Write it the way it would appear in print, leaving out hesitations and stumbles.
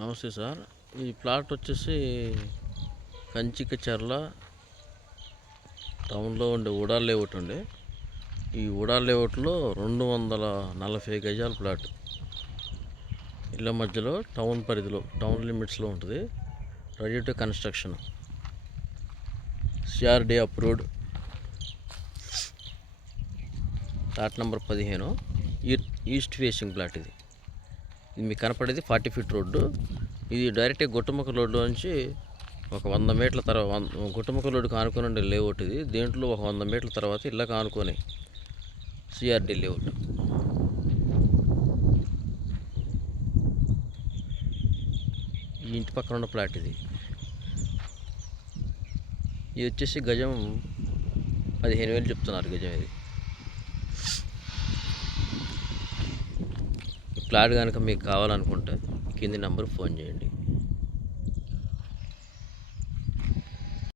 నమస్తే సార్. ఈ ప్లాట్ వచ్చేసి కంచికచర్ల టౌన్లో ఉండే ఉడాల్ లేఅవుట్ అండి. ఈ ఉడాల్ లేఅవుట్లో 240 గజాల ప్లాట్ ఇళ్ళ మధ్యలో టౌన్ పరిధిలో, టౌన్ లిమిట్స్లో ఉంటుంది. Ready to construction, CRD approved. Plot number 15, east facing plot. ఇది మీకు కనపడేది 40 ఫీట్ రోడ్డు. ఇది డైరెక్ట్గా గుట్టముక్క రోడ్డు నుంచి ఒక 100 మీటర్ల తర్వాత, గుట్టముక్క రోడ్డుకి ఆనుకొని ఉండే లేఅవుట్ ఇది. దీంట్లో ఒక 100 మీటర్ల తర్వాత ఇళ్ళకి ఆనుకొని సిఆర్డి లేఅవుట్. ఈ ఇంటి పక్కన ఉన్న ప్లాట్ ఇది. ఇది వచ్చేసి గజం 15,000 చెప్తున్నారు గజం. ఇది ప్లాట్ కనుక మీకు కావాలనుకుంటే కింది నెంబర్కి ఫోన్ చేయండి.